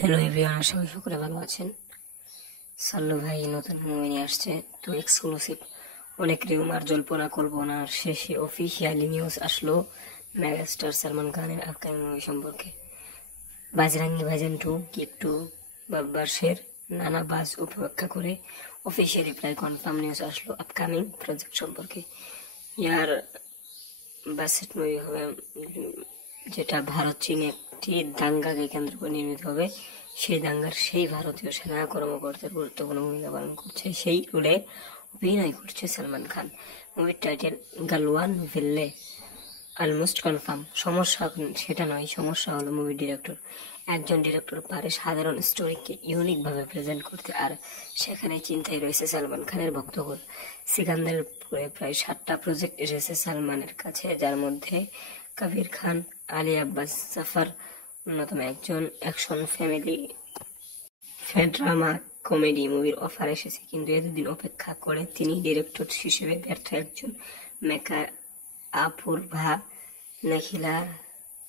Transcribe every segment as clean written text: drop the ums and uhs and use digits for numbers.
Hello everyone, আশা করি সকলে ভালো আছেন। সাল্লু ভাই নতুন মুভি নিয়ে আসছে, তো এক্সক্লুসিভ অনেক রিউমার জল্পনা কল্পনার শেষে অফিসিয়ালি নিউজ আসলো মেগাস্টার সালমান খানের আপকামিং মুভি সম্পর্কে। বাজরাঙ্গি ভাইজান 2 কিক 2 বাব্বার শের নানা বাজ উপেক্ষা করে অফিসিয়ালি প্রায় কনফার্ম নিউজ আসলো আপকামিং প্রজেক্ট সম্পর্কে। ইয়ার বাজেট মুভি হবে যেটা ভারত চীন একটি দাঙ্গাকে কেন্দ্র করে নির্মিত হবে। সেই দাঙ্গার সেই ভারতীয় সেনা কর্মকর্তার গুরুত্বপূর্ণ ভূমিকা পালন করছে, সেই রোলে অভিনয় করছে সালমান খান। মুভির টাইটেল গালওয়ান ভিল্লে অলমোস্ট কনফার্ম। সমস্যা সেটা নয়, সমস্যা হলো মুভির ডিরেক্টর। একজন ডিরেক্টর পারে সাধারণ স্টোরিকে ইউনিক ভাবে প্রেজেন্ট করতে, আর সেখানে চিন্তায় রয়েছে সালমান খানের ভক্তকুল। সিকান্দারের পরে প্রায় 7টা প্রজেক্ট এসেছে সালমানের কাছে, যার মধ্যে কবির খান, আলী আব্বাস জাফর অন্যতম একজন। অ্যাকশন, ফ্যামিলি, ড্রামা, কমেডি মুভির অফার এসেছে, কিন্তু এতদিন অপেক্ষা করে তিনি ডিরেক্টর হিসেবে ব্যর্থ একজন। মেকা অপূর্ভা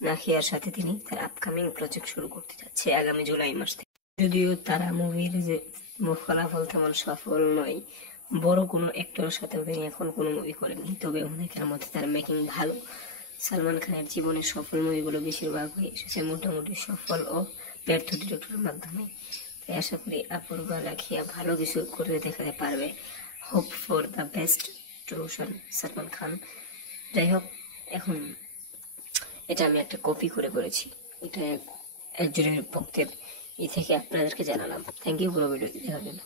নাখিয়ার সাথে তিনি তার আপকামিং প্রজেক্ট শুরু করতে যাচ্ছে আগামী জুলাই মাস থেকে। যদিও তারা মুভির যে ফলাফল তেমন সফল নয়, বড় কোনো অ্যাক্টরের সাথেও তিনি এখন কোনো মুভি করেননি, তবে অনেকের মধ্যে তার মেকিং ভালো। সালমান খানের জীবনের সফল মুভিগুলো বেশিরভাগ হয়ে এসেছে মোটামুটি সফল ও ব্যর্থ ডিরেক্টরের মাধ্যমে। তাই আশা করি অপূর্বা লাখিয়া ভালো কিছু করে দেখাতে পারবে। Hope for the best to Salman Khan. যাই হোক, এখন এটা আমি একটা কপি করে করেছি, এটা একজনের বক্তব্য থেকে আপনাদেরকে জানালাম। থ্যাংক ইউ পুরো ভিডিওটি দেখার জন্য।